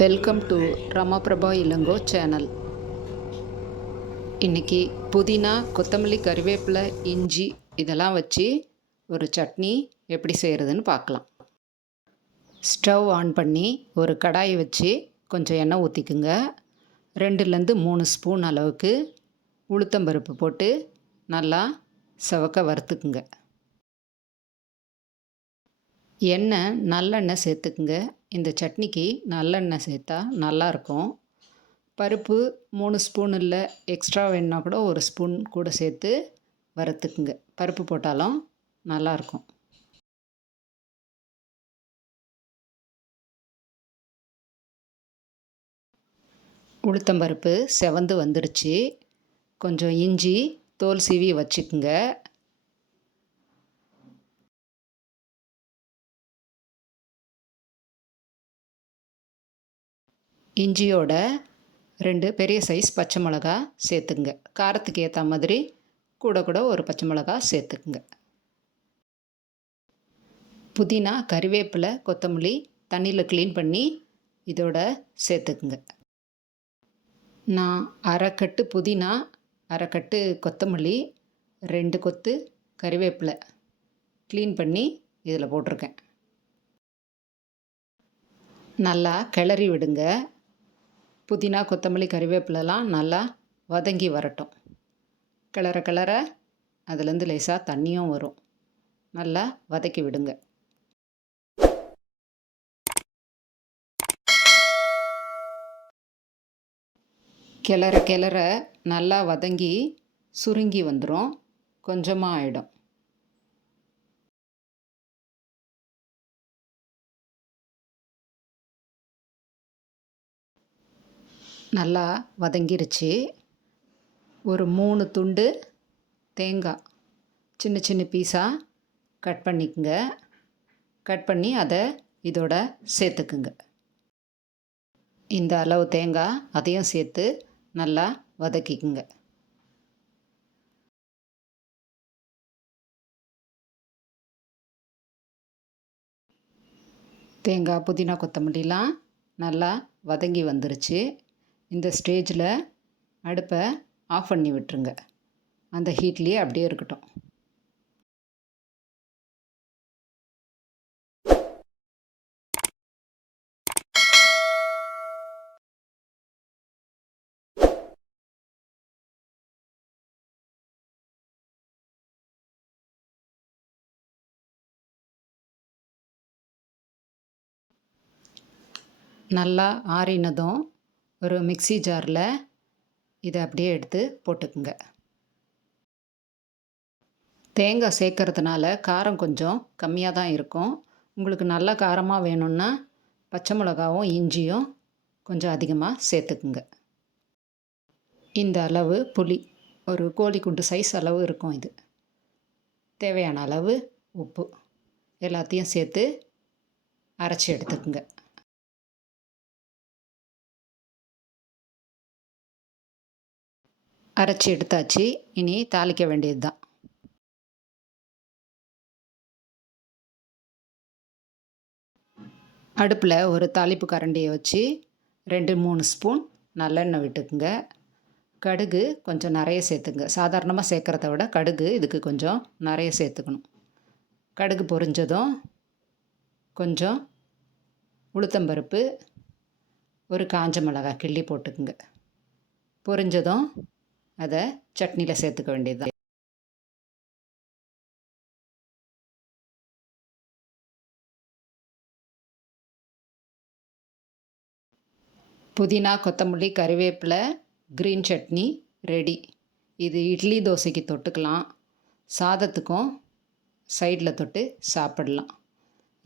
Welcome to Ramaprabha Ilango channel இன்றைக்கி புதினா கொத்தமல்லி கறிவேப்பிலை இஞ்சி இதெல்லாம் வச்சு ஒரு சட்னி எப்படி செய்கிறதுன்னு பார்க்கலாம். ஸ்டவ் ஆன் பண்ணி ஒரு கடாயை வச்சு கொஞ்சம் எண்ணெய் ஊற்றிக்குங்க ரெண்டுலேருந்து மூணு ஸ்பூன் அளவுக்கு உளுத்தம்பருப்பு போட்டு நல்லா செவக்க வறுத்துக்குங்க. எண்ணெய் நல்லெண்ணெய் சேர்த்துக்குங்க. இந்த சட்னிக்கு நல்லெண்ணெய் சேர்த்தா நல்லாயிருக்கும். பருப்பு மூணு ஸ்பூன் இல்லை எக்ஸ்ட்ரா வேணுன்னா கூட ஒரு ஸ்பூன் கூட சேர்த்து வறுத்துக்குங்க. பருப்பு போட்டாலும் நல்லாயிருக்கும். உளுத்தம்பருப்பு செவந்து வந்துடுச்சு. கொஞ்சம் இஞ்சி தோல் சீவி வச்சுக்குங்க. இஞ்சியோட ரெண்டு பெரிய சைஸ் பச்சை மிளகா சேர்த்துக்குங்க. காரத்துக்கு ஏற்ற மாதிரி கூட கூட ஒரு பச்சை மிளகா சேர்த்துக்குங்க. புதினா கறிவேப்பிலை கொத்தமல்லி தண்ணியில் க்ளீன் பண்ணி இதோட சேர்த்துக்குங்க. நான் அரைக்கட்டு புதினா அரைக்கட்டு கொத்தமல்லி ரெண்டு கொத்து கறிவேப்பிலை க்ளீன் பண்ணி இதில் போட்டிருக்கேன். நல்லா கிளறி விடுங்க. புதினா கொத்தமல்லி கறிவேப்பிலலாம் நல்லா வதங்கி வரட்டும். கிளற கிளற அதுலேருந்து லேசாக தண்ணியும் வரும். நல்லா வதக்கி விடுங்க. கிளற கிளற நல்லா வதங்கி சுருங்கி வந்துடும் கொஞ்சமாக ஆகிடும் நல்லா வதங்கிருச்சு. ஒரு மூணு துண்டு தேங்காய் சின்ன சின்ன பீஸாக கட் பண்ணிக்கோங்க. கட் பண்ணி அதை இதோட சேர்த்துக்குங்க. இந்த அளவு தேங்காய் அதையும் சேர்த்து நல்லா வதக்கிக்குங்க. தேங்காய் புதினா கொத்தமல்லிலாம் நல்லா வதங்கி வந்துருச்சு. இந்த ஸ்டேஜில் அடுப்பை ஆஃப் பண்ணி விட்டுருங்க. அந்த ஹீட்லேயே அப்படியே இருக்கட்டும். நல்லா ஆறினதும் ஒரு மிக்சி ஜாரில் இதை அப்படியே எடுத்து போட்டுக்குங்க. தேங்காய் சேர்க்கறதுனால காரம் கொஞ்சம் கம்மியாக தான் இருக்கும். உங்களுக்கு நல்ல காரமாக வேணும்னா பச்சை மிளகாவும் இஞ்சியும் கொஞ்சம் அதிகமாக சேர்த்துக்குங்க. இந்த அளவு புளி ஒரு கோழி குண்டு சைஸ் அளவு இருக்கும் இது. தேவையான அளவு உப்பு எல்லாத்தையும் சேர்த்து அரைச்சி எடுத்துக்குங்க. அரைச்சி எடுத்தாச்சு. இனி தாளிக்க வேண்டியது தான் அடுப்பில் ஒரு தாளிப்பு கரண்டியை வச்சு ரெண்டு மூணு ஸ்பூன் நல்லெண்ணெய் விட்டுக்குங்க. கடுகு கொஞ்சம் நிறைய சேர்த்துங்க. சாதாரணமாக சேர்க்குறத விட கடுகு இதுக்கு கொஞ்சம் நிறைய சேர்த்துக்கணும். கடுகு பொரிஞ்சதும் கொஞ்சம் உளுத்தம்பருப்பு ஒரு காஞ்ச மிளகாய் கிள்ளி போட்டுக்குங்க. பொரிஞ்சதும் அதை சட்னியில் சேர்த்துக்க வேண்டியது தான். புதினா கொத்தமல்லி கறிவேப்பிலை க்ரீன் சட்னி ரெடி இது இட்லி தோசைக்கு தொட்டுக்கலாம். சாதத்துக்கும் சைடில் தொட்டு சாப்பிடலாம்.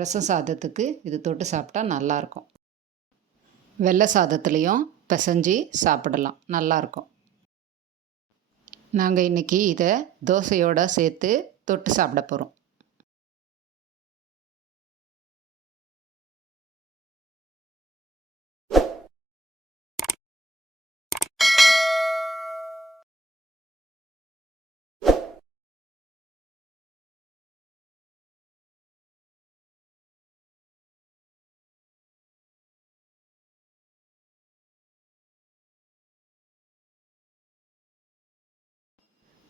ரசம் சாதத்துக்கு இது தொட்டு சாப்பிட்டா நல்லாயிருக்கும் வெள்ளை சாதத்துலேயும் பிசைஞ்சு சாப்பிடலாம். நல்லாயிருக்கும் நாங்கள் இன்றைக்கி இதை தோசையோடு சேர்த்து தொட்டு சாப்பிட போகிறோம்